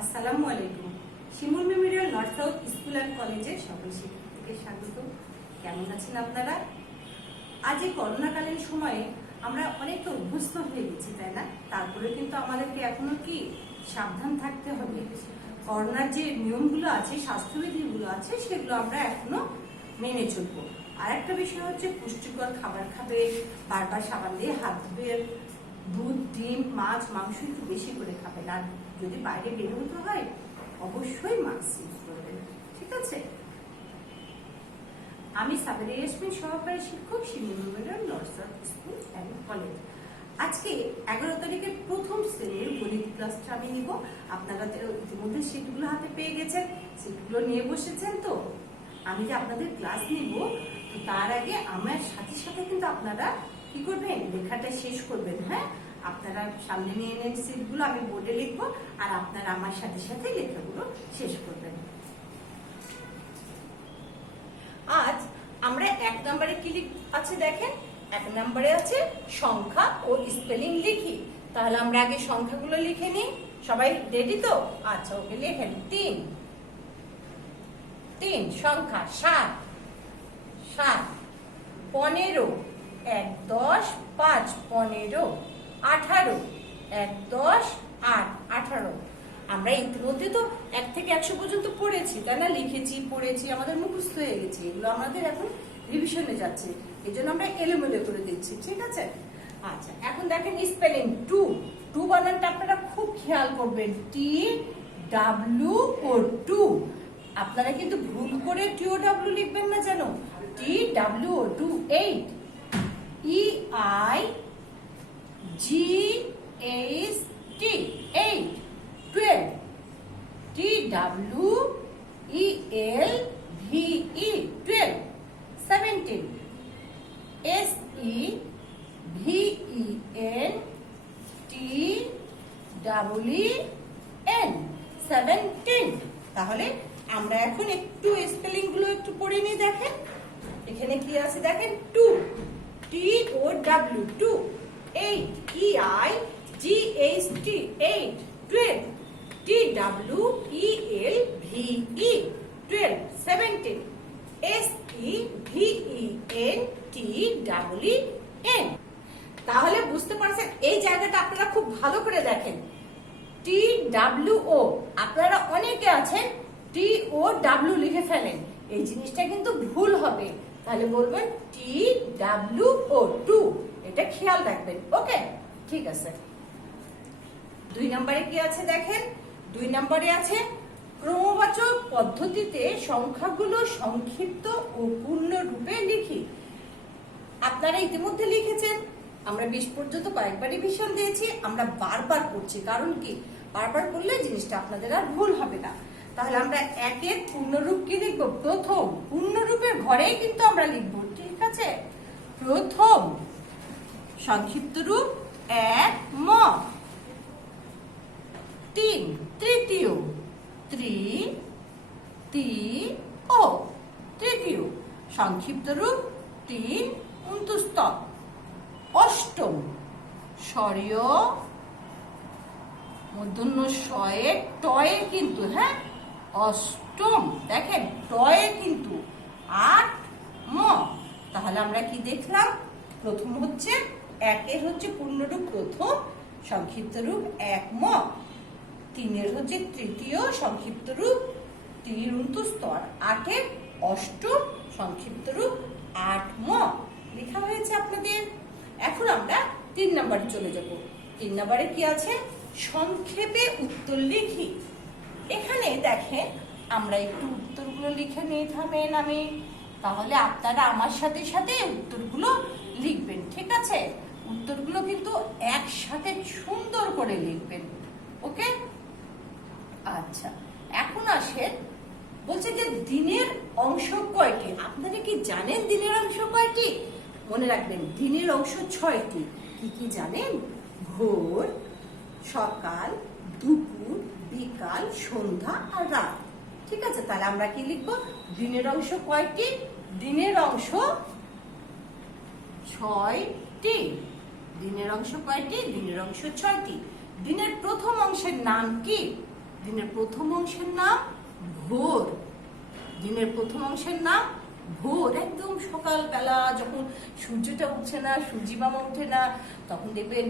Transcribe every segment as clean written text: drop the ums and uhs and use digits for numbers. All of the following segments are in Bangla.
আসসালামু আলাইকুম। Shimul memorial north south school and কলেজে সকল শিক্ষার্থীকে স্বাগত। কেমন আছেন আপনারা? আজ এই করোনাকালীন সময়ে আমরা অনেকটা অভ্যস্ত হয়ে গেছি, তাই না? তারপরে কিন্তু আমাদেরকে এখনো কি সাবধান থাকতে হবে। করোনার যে নিয়মগুলো আছে, স্বাস্থ্যবিধিগুলো আছে, সেগুলো আমরা এখনো মেনে চলবো। আর একটা বিষয় হচ্ছে পুষ্টিকর খাবার খাবে, বারবার সাবান দিয়ে হাত ধুয়ে, দুধ, ডিম, মাছ, মাংস একটু বেশি করে খাবেন। আর যদি বাইরে বের হতে হয় অবশ্যই মাস্ক ইউজ করবেন, ঠিক আছে? আমি সাবেরা ইয়াসমিন, সহকারী শিক্ষক, Shimul memorial north south school and college. আজকে 11 তারিখের প্রথম শ্রেণীর গণিত ক্লাসটা আমি নিব। আপনারা ইতিমধ্যে সিটগুলো হাতে পেয়ে গেছেন, সিটগুলো নিয়ে বসেছেন। তো আমি যে আপনাদের ক্লাস নিব, তো তার আগে আমার সাথে সাথে কিন্তু আপনারা কি করবেন, লেখাটা শেষ করবেন। হ্যাঁ, আপনারা সামনে নিয়ে নেন সিটগুলো, আমি বোর্ডে লিখবো, আর আপনারা আমার সাথে সাথে লেখাগুলো শেষ করবেন। আজ আমরা 1 নম্বরে কি আছে দেখেন, 1 নম্বরে আছে সংখ্যা ও স্পেলিং লিখি। তাহলে আমরা আগে সংখ্যাগুলো লিখে নিই। সবাই রেডি তো? আচ্ছা, ওকে লেখেন। 3 সংখ্যা, 7 15 1 10 5 15 18 1 10 8 18। আমরা ইতিমধ্যে তো 1 থেকে 100 পর্যন্ত পড়েছি, তাই না? লিখেছি, পড়েছি, আমাদের মুখস্থ হয়ে গেছে। এগুলো আমাদের এখন রিভিশনে যাচ্ছে, এই জন্য আমরা এলোমেলো করে দিচ্ছি, ঠিক আছে? আচ্ছা, এখন দেখেন স্পেলিং। 2 বানানটা আপনারা খুব খেয়াল করবেন। TWO। আপনারা কিন্তু ভুল করে TOW লিখবেন না যেন। TWO 8 EIGHT 8 12 TWELVE 12 17 SEVENTEEN 17। তাহলে আমরা এখন একটু স্পেলিং গুলো একটু পড়ে নিই। দেখেন এখানে কি আছে, দেখেন 2 TOW 2 8 EIGHT 8 12 TWELVE 12 17 SEVENTEEN। তাহলে বুঝতে পারছেন, এই জায়গাটা আপনারা খুব ভালো করে দেখেন। TWO, আপনারা অনেকে আছেন TOW লিখে ফেলেন, এই জিনিসটা কিন্তু ভুল হবে। তাহলে বলবেন TWO 2, এটা খেয়াল রাখবেন। ওকে, ঠিক আছে। 2 নম্বরে কি আছে দেখেন, 2 নম্বরে আছে ক্রমবাচক পদ্ধতিতে সংখ্যাগুলো সংক্ষিপ্ত ও পূর্ণ রূপে লিখি। আপনারা ইতিমধ্যে লিখেছেন, আমরা 20 পর্যন্ত কয়েকবার রিভিশন দিয়েছি, আমরা বারবার পড়ছি। কারণ কি, বারবার পড়লে জিনিসটা আপনাদের আর ভুল হবে না। তাহলে আমরা 1 এর পূর্ণরূপ কি লিখবো? প্রথম। পূর্ণরূপের ঘরেই কিন্তু আমরা লিখবো, ঠিক আছে? প্রথম। সংক্ষিপ্ত রূপ 1 ম। 3 তৃতীয়। তৃতীয়। তৃতীয়। সংক্ষিপ্ত রূপ 3 অন্তঃস্থ। অষ্টম। স্বরীয় মূর্ধন্য শয়ে টয়ে কিন্তু, হ্যাঁ, অষ্টম। দেখেন টয়ে কিন্তু 8 ম। তাহলে আমরা কি দেখলাম, প্রথম হচ্ছে 1 এর হচ্ছে পূর্ণরূপ প্রথম, সংক্ষিপ্ত রূপ 1 ম। 3 এর হচ্ছে তৃতীয়, সংক্ষিপ্ত রূপ 3 অন্তঃস্থ। 8 এর অষ্টম, সংক্ষিপ্ত রূপ 8 ম লেখা হয়েছে আপনাদের। এখন আমরা 3 নম্বরে চলে যাব। 3 নম্বরে কি আছে, সংক্ষেপে উত্তর লিখি। এখানে দেখেন আমরা একটু উত্তরগুলো লিখে নিয়ে থামেন আমি, তাহলে আপনারা আমার সাথে সাথে উত্তরগুলো লিখবেন, ঠিক আছে? উত্তরগুলো কিন্তু একসাথে সুন্দর করে লিখবেন, ওকে? আচ্ছা, এখন আসেন, বলছে যে দিনের অংশ কয়টি? আপনারা কি জানেন দিনের অংশ কয়টি? মনে রাখবেন, দিনের অংশ 6টি। কি কি জানেন? ভোর, সকাল, দুপুর, বিকাল, সন্ধ্যা আর রাত, ঠিক আছে? তাহলে আমরা কি লিখবো? দিনের অংশ কয়টি? দিনের অংশ 6টি। দিনের অংশ কয়টি? দিনের অংশ 6টি। দিনের প্রথম অংশের নাম কি? দিনের প্রথম অংশের নাম ভোর। দিনের প্রথম অংশের নাম ভোর, একদম সকালবেলা যখন সূর্যটা উঠছে না, সূর্যি মামা উঠে না, তখন দেখবেন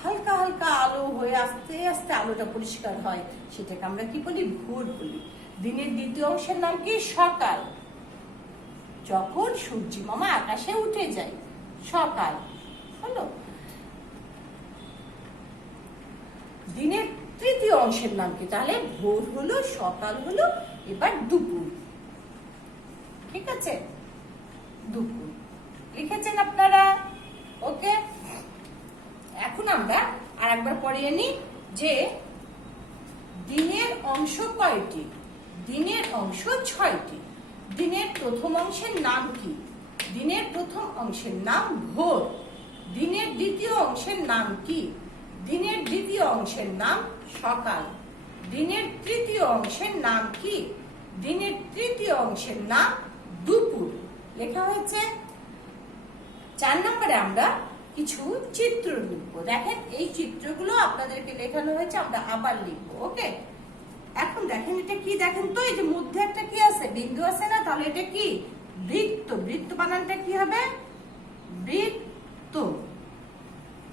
হালকা হালকা আলো হয়ে আস্তে আস্তে আলোটা পরিষ্কার হয়, সেটাকে আমরা কি বলি? ভোর বলি। দিনের দ্বিতীয় অংশের নাম কি? সকাল, যখন সূর্যি মামা আকাশে উঠে যায়, সকাল হলো। দিনের তৃতীয় অংশের নাম কি? তাহলে ভোর হলো, সকাল হলো, এবার দুপুর। ঠিক আছে, দুপুর লিখেছেন আপনারা? ওকে, এখন আমরা আরেকবার পড়িয়ে নিই যে দিনের অংশ কয়টি? দিনের অংশ 6টি। দিনের প্রথম অংশের নাম কি? দিনের প্রথম অংশের নাম ভোর। দিনের দ্বিতীয় অংশের নাম কি? দিনের দ্বিতীয় অংশের নাম সকাল। দিনের তৃতীয় অংশের নাম কি? দিনের তৃতীয় অংশের নাম দুপুর। লেখা হয়েছে। 4 নম্বরে আমরা কিছু চিত্র লিখবো। দেখেন, এই চিত্রগুলো আপনাদেরকে লেখানো হয়েছে, আমরা আবার লিখবো। ওকে, এখন দেখেন এটা কি? দেখেন তো, এই যে মধ্যে একটা কি আছে? বিন্দু আছে না? তাহলে এটা কি? বৃত্ত। বৃত্ত বানানটা কি হবে? বৃত্ত।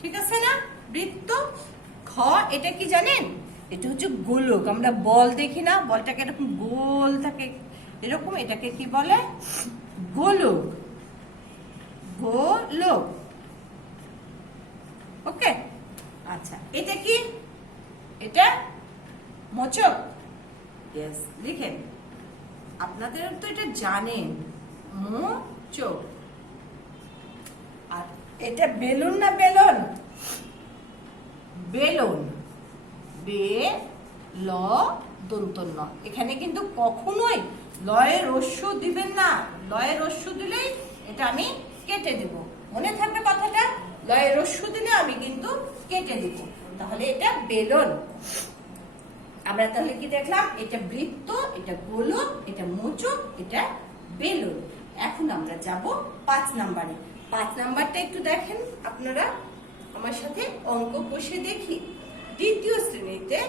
ঠিক আছে না? বৃত্ত। খ, এটা কি জানেন? এটা হচ্ছে গোলক। আমরা বল দেখি না, বলটাকে এরকম গোল থাকে এরকম, এটাকে কি বলে? গোলক। গোলক। ওকে, আচ্ছা, এটা কি? এটা মোচক। ইয়েস, লিখেন। আপনাদের তো এটা জানেন, মোচক। আর এটা বেলুন না বেলন? বেলুন। বে ল দন্ত ন। এখানে কিন্তু কখনোই লয়ের রস্য দিবেন না। লয়ের রস্য দিলেই এটা আমি কেটে দেব। মনে থাকবে কথাটা? লয়ের রস্য দিলে আমি কিন্তু কেটে দেব। তাহলে এটা বেলন। আমরা তাহলে কি দেখলাম? এটা বৃত্ত, এটা গোলক, এটা মোচক, এটা বেলুন। এখন আমরা যাব 5 নম্বরে। 5 নাম্বারটা একটু দেখেন আপনারা আমার সাথে। অঙ্ক কষে দেখি। দ্বিতীয় শ্রেণীতে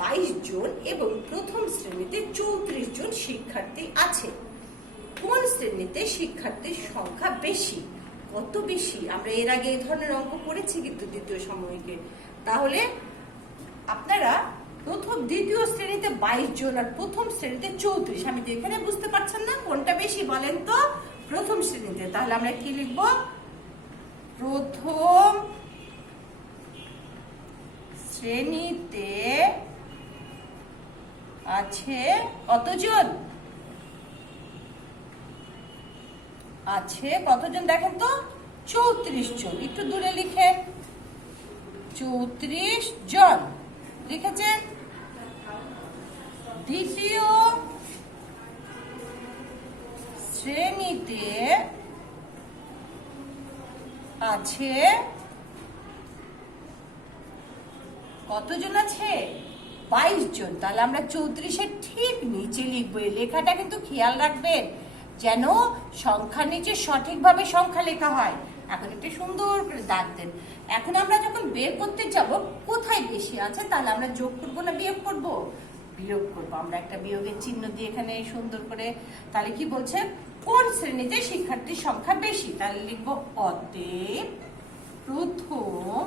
22 জন এবং প্রথম শ্রেণীতে 34 জন শিক্ষার্থী আছে। কোন শ্রেণীতে শিক্ষার্থীর সংখ্যা বেশি? কত বেশি? আমরা এর আগে এই ধরনের অঙ্ক করেছি কিন্তু দ্বিতীয় সাময়িকে। তাহলে আপনারা দ্বিতীয় শ্রেণীতে 22 জন আর প্রথম শ্রেণীতে 34, আমি তো এখানে বুঝতে পারছেন না কোনটা বেশি বলেন তো? প্রথম শ্রেণীতে। তাহলে আমরা কি লিখব? প্রথম শ্রেণীতে আছে কতজন? আছে কতজন দেখেন তো? 34 জন। একটু দূরে লিখেন, 34 জন লিখেছেন। দ্বিতীয় শ্রেণীতে আছে কতজন? আছে 22 জন। তাহলে আমরা 34-এর ঠিক নিচে লিখবো। এই লেখাটা কিন্তু খেয়াল রাখবেন যেন সংখ্যার নিচে সঠিকভাবে সংখ্যা লেখা হয়। এখন একটু সুন্দর করে দাগ দেন। এখন আমরা যখন বের করতে যাব কোথায় বেশি আছে, তাহলে আমরা যোগ করবো না বিয়োগ করব? বিয়োগ করবো। আমরা একটা বিয়োগের চিহ্ন দিয়ে এখানে সুন্দর করে। তাহলে কি বলছে? কোন শ্রেণীতে শিক্ষার্থীর সংখ্যা বেশি? তাহলে লিখবো অতএব প্রথম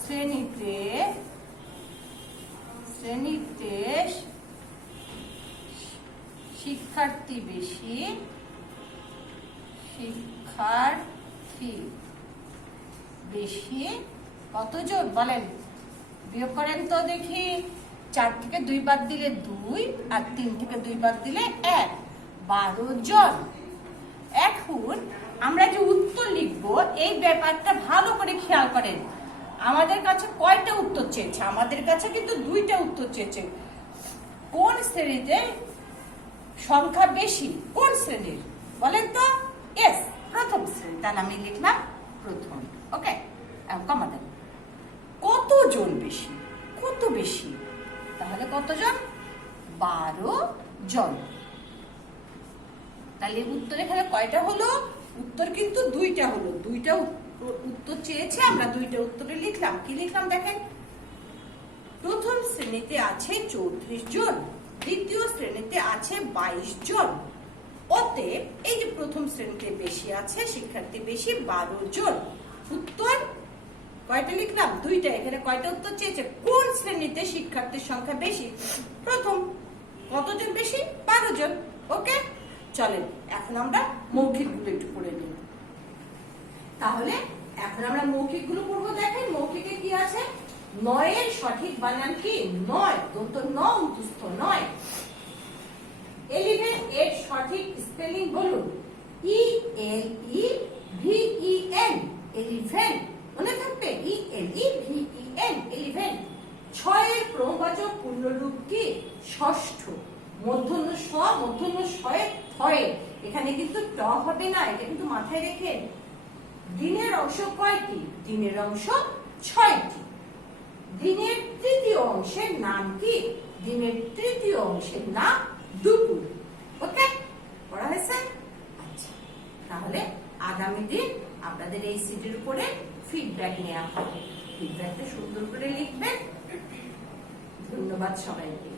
শ্রেণীতে শিক্ষার্থী বেশি। শিক্ষার্থী বেশি কতজন বলেন? বিয়োগ করেন তো দেখি। 4 থেকে 2 বাদ দিলে 2, আর 3 থেকে 2 বাদ দিলে 1, 12 জন। এখন আমরা যে উত্তর লিখবো এই ব্যাপারটা ভালো করে খেয়াল করেন। আমাদের কাছে কয়টা উত্তর চেয়েছে? আমাদের কাছে কিন্তু 2টা উত্তর চেয়েছে। কোন শ্রেণীতে সংখ্যা বেশি? কোন শ্রেণীর বলেন তো? ইয়েস, প্রথম শ্রেণী। তাহলে আমি লিখলাম প্রথম। ওকে, কমা দেন। কতজন বেশি? কত বেশি? তাহলে কতজন? 12 জন। তাহলে উত্তর এখানে কয়টা হলো? উত্তর কিন্তু 2টা হলো। 2টা উত্তর চেয়েছে, আমরা 2টা উত্তরে লিখলাম। কি লিখলাম দেখেন? প্রথম শ্রেণীতে আছে 34 জন, দ্বিতীয় শ্রেণীতে আছে 22 জন। অতএব এই যে প্রথম শ্রেণীতে বেশি আছে, শিক্ষার্থী বেশি 12 জন। উত্তর কয়টা লিখলাম? দুইটা। এখানে কয়টা উত্তর চেয়েছে? কোন শ্রেণীতে শিক্ষার্থীর সংখ্যা বেশি? প্রথম। কতজন বেশি? 12 জন। ওকে, চলেন এখন আমরা মৌখিক গুলো একটু পড়ে নিই। তাহলে এখন আমরা মৌখিক গুলো পড়বো। দেখেন মৌখিকে কি আছে? নয়ের সঠিক বানান কি? নয়, দন্ত ন উন্তস্থ নয়। 11 এর সঠিক স্পেলিং বলুন। ELEVEN, eleven. মনে থাকবে? ELEVEN, eleven. 6 এর ক্রমবাচক পূর্ণরূপ কি? ষষ্ঠ। মূর্ধন্য স, মূর্ধন্য শয়ে থয়ে। এখানে কিন্তু ট হবে না, এটা কিন্তু মাথায় রেখেন। দিনের অংশ কয়টি? দিনের অংশ 6টি। দিনের তৃতীয় অংশের নাম কি? দিনের তৃতীয় অংশের নাম দুপুর। ওকে, পড়া হয়েছে? আচ্ছা, তাহলে আগামী দিন আপনাদের এই সিটির উপরে ফিডব্যাক নেওয়া হবে। ফিডব্যাকটা সুন্দর করে লিখবেন। ধন্যবাদ সবাইকে।